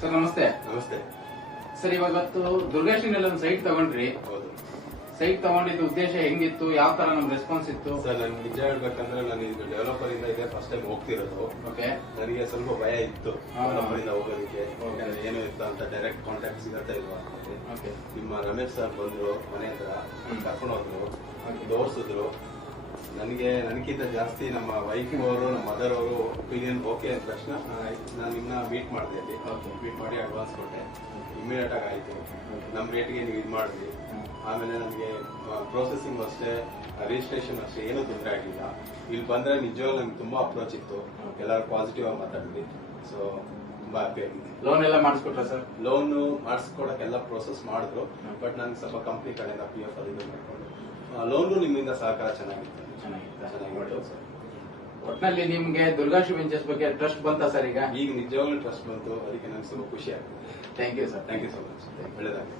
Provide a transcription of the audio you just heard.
Sir ನಮಸ್ತೆ. ನಮಸ್ತೆ sir, ಇವತ್ತು ದುರ್ಗಾಶ್ರೀನಲ್ಲಿ ಒಂದು ಸೈಟ್ ತಗೊಂಡ್ರಿ. ಹೌದು ಸೈಟ್ ತಗೊಂಡಿದ್ದು ಉದ್ದೇಶ ಹೆಂಗಿತ್ತು, ಯಾವ ತರ ನಮ್ ರೆಸ್ಪಾನ್ಸ್ ಇತ್ತು? ಸರ್, ನನ್ ನಿಜ ಹೇಳ್ಬೇಕಂದ್ರೆ ನಾನು ಇದು ಡೆವಲಪರ್ ಇಂದ ಇದೆ ಫಸ್ಟ್ ಟೈಮ್ ಹೋಗ್ತಿರೋದು. ಓಕೆ. ನನಗೆ ಸ್ವಲ್ಪ ಭಯ ಇತ್ತು ಡೆವಲಪರ್ ಇಂದ ಹೋಗೋದಕ್ಕೆ. ಏನು ಇತ್ತು ಅಂತ ಡೈರೆಕ್ಟ್ ಕಾಂಟ್ಯಾಕ್ಟ್ ಸಿಗತ್ತಾ ಇಲ್ವಾ ಅಂತ. ನಿಮ್ಮ ರಮೇಶ್ ಸರ್ ಬಂದ್ರು, ಮನೆ ಹತ್ರ ಕರ್ಕೊಂಡು ಹೋದ್ರು, ತೋರಿಸಿದ್ರು. ನನಗಿಂತ ಜಾಸ್ತಿ ನಮ್ಮ ವೈಫ್ ಅವರು, ನಮ್ಮ ಮದರ್ ಅವರು ಒಪಿನಿಯನ್ ಓಕೆ ಅಂದ ತಕ್ಷಣ ನಾನು ನಿಮ್ಮನ್ನ ಮೀಟ್ ಮಾಡಿದೆ. ಅಲ್ಲಿ ಮೀಟ್ ಮಾಡಿ ಅಡ್ವಾನ್ಸ್ ಕೊಟ್ಟೆ. ಇಮಿಡಿಯೇಟ್ ಆಗಿ ಆಯ್ತು. ನಮ್ಮ ರೇಟ್ಗೆ ನೀವು ಇದು ಮಾಡಿದ್ವಿ. ಆಮೇಲೆ ನಮಗೆ ಪ್ರೊಸೆಸಿಂಗ್ ಅಷ್ಟೇ, ರಿಜಿಸ್ಟ್ರೇಷನ್ ಅಷ್ಟೇ ಏನೂ ತೊಂದರೆ ಆಗಿಲ್ಲ. ಇಲ್ಲಿ ಬಂದ್ರೆ ನಿಜವಾಗ್ಲೂ ನಮ್ಗೆ ತುಂಬಾ ಅಪ್ರೋಚ್ ಇತ್ತು. ಎಲ್ಲರೂ ಪಾಸಿಟಿವ್ ಆಗಿ ಮಾತಾಡಿದ್ವಿ. ಸೊ ತುಂಬಾ ಹ್ಯಾಪಿ ಆಗಿದೆ. ಲೋನ್ ಎಲ್ಲ ಮಾಡಿಸ್ಕೊಟ್ರ ಸರ್? ಲೋನ್ ಮಾಡಿಸ್ಕೊಡಕ್ಕೆಲ್ಲ ಪ್ರೋಸೆಸ್ ಮಾಡಿದ್ರು. ಬಟ್ ನಂಗೆ ಸ್ವಲ್ಪ ಕಂಪ್ನಿ ಕಡೆಯಿಂದ PF ಅದು ಮಾಡ್ಕೊಂಡು ಲೋನು ನಿಮ್ಮಿಂದ ಸಹಕಾರ ಚೆನ್ನಾಗಿತ್ತು ಮಾಡಿದ್ರು ಸರ್. ಒಟ್ನಲ್ಲಿ ನಿಮ್ಗೆ ದುರ್ಗಾಶ್ರೀ ವೆಂಚರ್ಸ್ ಬಗ್ಗೆ ಟ್ರಸ್ಟ್ ಬಂತಾ ಸರ್? ಈಗ ನಿಜವಾಗ್ಲೂ ಟ್ರಸ್ಟ್ ಬಂತು. ಅದಕ್ಕೆ ನಂಗೆ ಸ್ವಲ್ಪ ಖುಷಿ ಆಗ್ತದೆ. Thank you sir. Thank you so much. ಒಳ್ಳೆದಾಗಿದೆ.